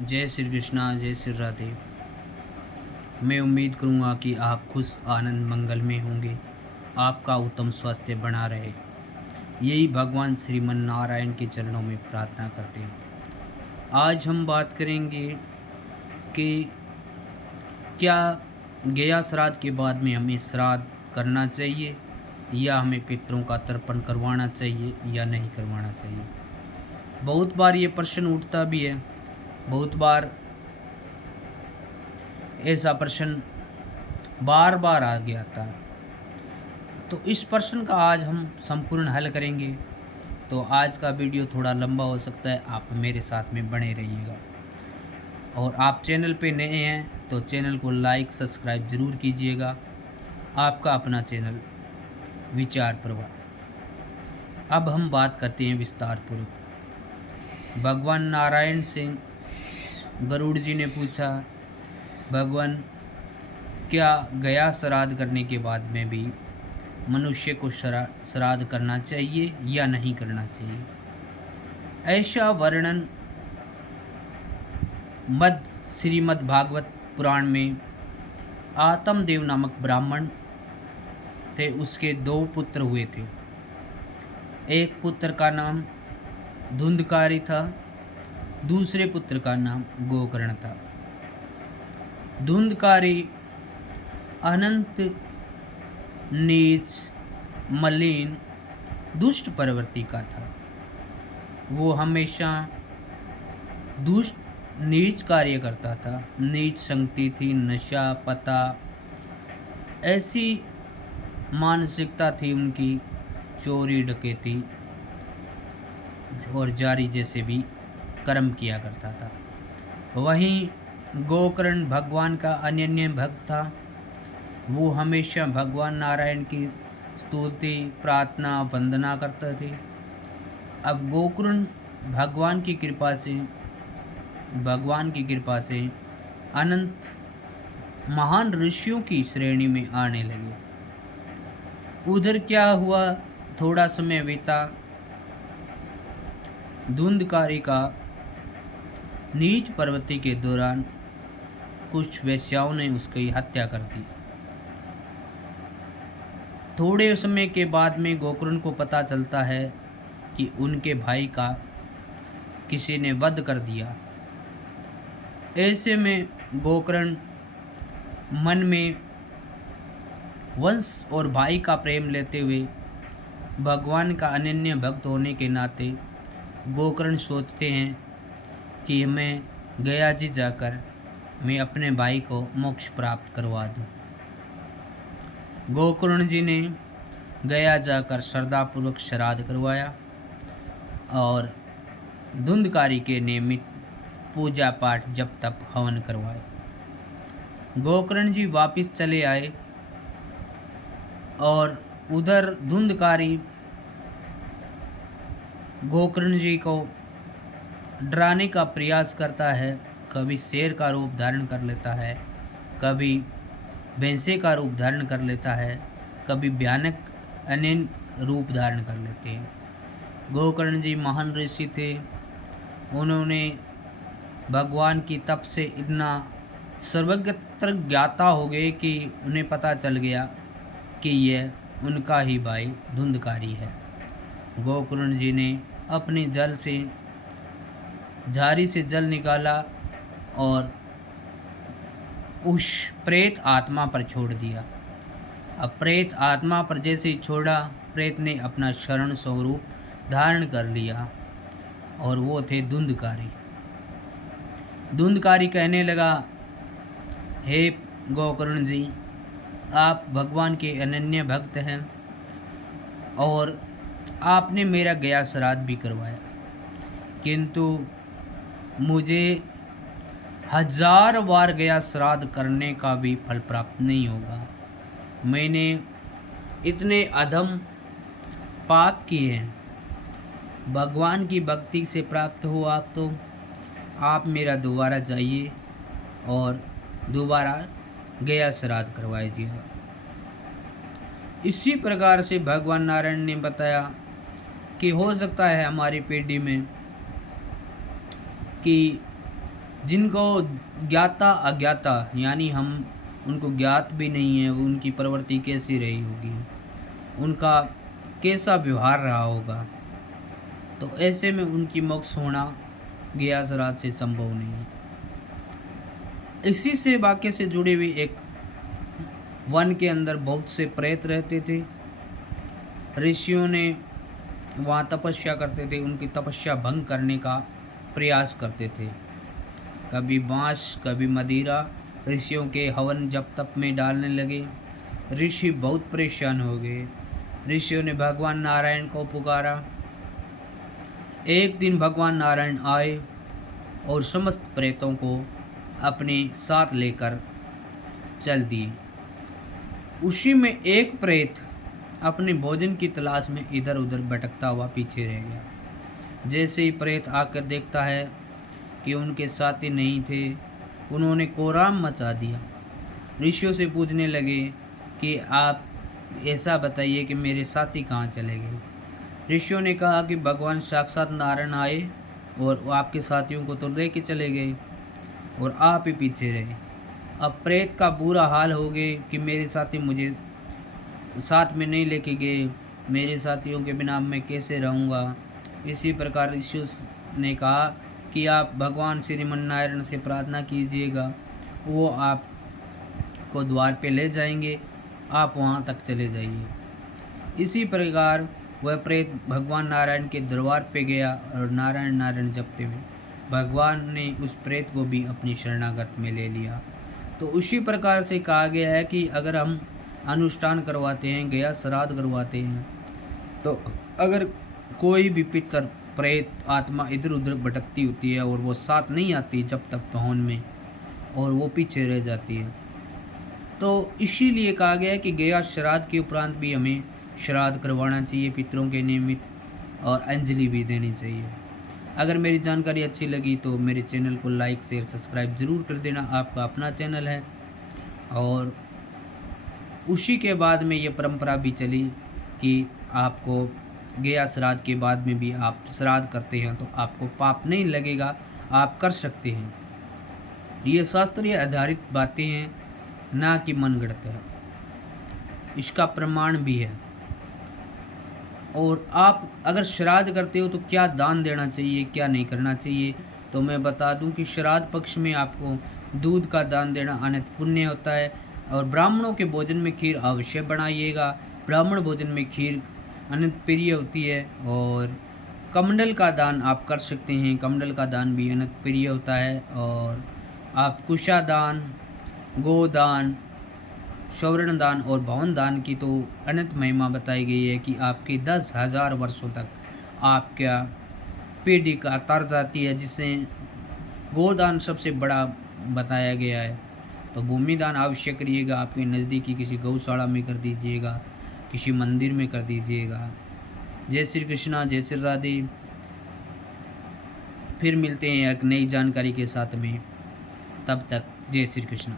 जय श्री कृष्णा, जय श्री राधे। मैं उम्मीद करूँगा कि आप खुश आनंद मंगल में होंगे, आपका उत्तम स्वास्थ्य बना रहे। यही भगवान श्रीमन नारायण के चरणों में प्रार्थना करते हैं। आज हम बात करेंगे कि क्या गया श्राद्ध के बाद में हमें श्राद्ध करना चाहिए या हमें पितरों का तर्पण करवाना चाहिए या नहीं करवाना चाहिए। बहुत बार ये प्रश्न उठता भी है, बहुत बार ऐसा प्रश्न बार बार आ गया था। तो इस प्रश्न का आज हम संपूर्ण हल करेंगे। तो आज का वीडियो थोड़ा लंबा हो सकता है, आप मेरे साथ में बने रहिएगा। और आप चैनल पे नए हैं तो चैनल को लाइक सब्सक्राइब ज़रूर कीजिएगा। आपका अपना चैनल विचार प्रवाह। अब हम बात करते हैं विस्तार पूर्वक। भगवान नारायण से गरुड़ जी ने पूछा, भगवान क्या गया श्राद्ध करने के बाद में भी मनुष्य को श्राद्ध करना चाहिए या नहीं करना चाहिए। ऐसा वर्णन श्रीमद् भागवत पुराण में आत्मदेव नामक ब्राह्मण थे, उसके 2 पुत्र हुए थे। एक पुत्र का नाम धुंधकारी था, दूसरे पुत्र का नाम गोकर्ण था। धुंधकारी अनंत नीच मलिन दुष्ट प्रवृत्ति का था। वो हमेशा दुष्ट नीच कार्य करता था, नीच संगति थी, नशा पता, ऐसी मानसिकता थी उनकी। चोरी डकैती और जारी जैसे भी कर्म किया करता था। वहीं गोकर्ण भगवान का अनन्य भक्त था। वो हमेशा भगवान नारायण की स्तुति प्रार्थना वंदना करते थे। अब गोकर्ण भगवान की कृपा से अनंत महान ऋषियों की श्रेणी में आने लगे। उधर क्या हुआ, थोड़ा समय बीता, धुंधकारी का नीच प्रवृत्ति के दौरान कुछ वेश्याओं ने उसकी हत्या कर दी। थोड़े समय के बाद में गोकर्ण को पता चलता है कि उनके भाई का किसी ने वध कर दिया। ऐसे में गोकर्ण मन में वंश और भाई का प्रेम लेते हुए भगवान का अनन्य भक्त होने के नाते गोकर्ण सोचते हैं कि मैं गया जी जाकर मैं अपने भाई को मोक्ष प्राप्त करवा दूं। गोकर्ण जी ने गया जाकर श्रद्धापूर्वक श्राद्ध करवाया और धुंधकारी के नियमित पूजा पाठ जप तप हवन करवाए। गोकर्ण जी वापस चले आए और उधर धुंधकारी गोकर्ण जी को डराने का प्रयास करता है। कभी शेर का रूप धारण कर लेता है, कभी भैंसे का रूप धारण कर लेता है, कभी भयानक अनन्य रूप धारण कर लेते हैं। गोकर्ण जी महान ऋषि थे। उन्होंने भगवान की तप से इतना सर्वत्र ज्ञाता हो गए कि उन्हें पता चल गया कि यह उनका ही भाई धुंधकारी है। गोकर्ण जी ने अपने जल से झाड़ी से जल निकाला और उस प्रेत आत्मा पर छोड़ दिया। अब प्रेत आत्मा पर जैसे ही छोड़ा, प्रेत ने अपना शरण स्वरूप धारण कर लिया और वो थे धुंधकारी। धुंधकारी कहने लगा, हे गोकर्ण जी, आप भगवान के अनन्य भक्त हैं और आपने मेरा गया श्राद्ध भी करवाया, किंतु मुझे 1000 बार गया श्राद्ध करने का भी फल प्राप्त नहीं होगा। मैंने इतने अधम पाप किए हैं, भगवान की भक्ति से प्राप्त हो आप, तो आप मेरा दोबारा जाइए और दोबारा गया श्राद्ध करवाइएगा। इसी प्रकार से भगवान नारायण ने बताया कि हो सकता है हमारी पीढ़ी में कि जिनको ज्ञाता अज्ञाता यानी हम उनको ज्ञात भी नहीं है, वो उनकी प्रवृत्ति कैसी रही होगी, उनका कैसा व्यवहार रहा होगा, तो ऐसे में उनकी मोक्ष होना गया श्राद्ध से संभव नहीं है। इसी से वाक्य से जुड़े हुए एक वन के अंदर बहुत से प्रेत रहते थे। ऋषियों ने वहाँ तपस्या करते थे, उनकी तपस्या भंग करने का प्रयास करते थे। कभी बाँस कभी मदिरा ऋषियों के हवन जप तप में डालने लगे। ऋषि बहुत परेशान हो गए। ऋषियों ने भगवान नारायण को पुकारा। एक दिन भगवान नारायण आए और समस्त प्रेतों को अपने साथ लेकर चल दिए। उसी में एक प्रेत अपने भोजन की तलाश में इधर उधर भटकता हुआ पीछे रह गया। जैसे ही प्रेत आकर देखता है कि उनके साथी नहीं थे, उन्होंने कोहराम मचा दिया। ऋषियों से पूछने लगे कि आप ऐसा बताइए कि मेरे साथी कहाँ चले गए। ऋषियों ने कहा कि भगवान साक्षात नारायण आए और वो आपके साथियों को तो दे के चले गए और आप ही पीछे रहे। अब प्रेत का बुरा हाल हो गए कि मेरे साथी मुझे साथ में नहीं लेके गए, मेरे साथियों के बिना मैं कैसे रहूँगा। इसी प्रकार ऋषियों ने कहा कि आप भगवान श्रीमन नारायण से प्रार्थना कीजिएगा, वो आपको द्वार पे ले जाएंगे, आप वहाँ तक चले जाइए। इसी प्रकार वह प्रेत भगवान नारायण के दरबार पे गया और नारायण नारायण जपते हुए भगवान ने उस प्रेत को भी अपनी शरणागत में ले लिया। तो उसी प्रकार से कहा गया है कि अगर हम अनुष्ठान करवाते हैं, गया श्राद्ध करवाते हैं, तो अगर कोई भी पितर प्रेत आत्मा इधर उधर भटकती होती है और वो साथ नहीं आती जब तक हवन में, और वो पीछे रह जाती है, तो इसीलिए कहा गया है कि गया श्राद्ध के उपरांत भी हमें श्राद्ध करवाना चाहिए पितरों के नियमित, और अंजलि भी देनी चाहिए। अगर मेरी जानकारी अच्छी लगी तो मेरे चैनल को लाइक शेयर सब्सक्राइब ज़रूर कर देना। आपका अपना चैनल है। और उसी के बाद में ये परंपरा भी चली कि आपको गया श्राद्ध के बाद में भी आप श्राद्ध करते हैं तो आपको पाप नहीं लगेगा, आप कर सकते हैं। ये शास्त्रीय आधारित बातें हैं, ना कि मनगढ़ंत है। इसका प्रमाण भी है। और आप अगर श्राद्ध करते हो तो क्या दान देना चाहिए, क्या नहीं करना चाहिए, तो मैं बता दूं कि श्राद्ध पक्ष में आपको दूध का दान देना अनंत पुण्य होता है। और ब्राह्मणों के भोजन में खीर अवश्य बनाइएगा। ब्राह्मण भोजन में खीर अनंत प्रिय होती है। और कमंडल का दान आप कर सकते हैं, कमंडल का दान भी अनंत प्रिय होता है। और आप कुशा दान, गोदान, स्वर्ण दान और भवन दान की तो अनंत महिमा बताई गई है कि आपके 10,000 वर्षों तक आपका पीढ़ी का तर जाती है, जिससे गोदान सबसे बड़ा बताया गया है। तो भूमि दान अवश्य करिएगा। आपके नज़दीकी किसी गौशाला में कर दीजिएगा, किसी मंदिर में कर दीजिएगा। जय श्री कृष्णा, जय श्री राधे। फिर मिलते हैं एक नई जानकारी के साथ में, तब तक जय श्री कृष्णा।